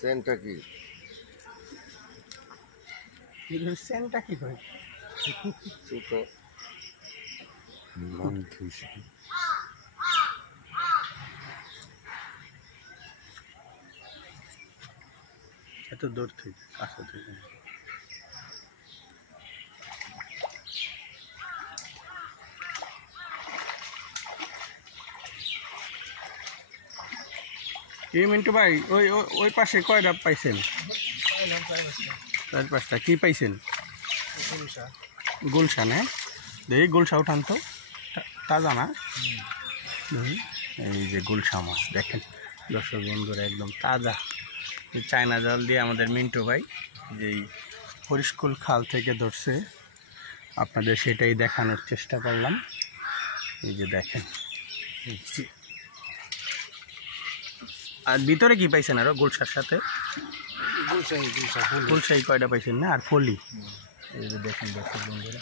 সেন্টটা কি? সেন্টটা কি করে? ছোটো এত দূর থেকে কাছে থেকে এই মিন্টু ভাই ওই ওই পাশে কয়টা পাইছেন? 4-5টা। কি পাইছেন? গুলশা না? দেখি গুলশা উঠান তো, তাজা না? এই যে গুলশা মাছ দেখেন দর্শক বন্ধুরা, একদম তাজা। চায়না জাল দিয়ে আমাদের মিন্টু ভাই যেই হরিশকুল খাল থেকে ধরছে, আপনাদের সেটাই দেখানোর চেষ্টা করলাম। এই যে দেখেন, আর ভিতরে কি পাইছেন আরো গুলশার সাথে? গুলশাই কয়টা পাইছেন না? আর ফলি। এই যে দেখেন দর্শক বন্ধুরা।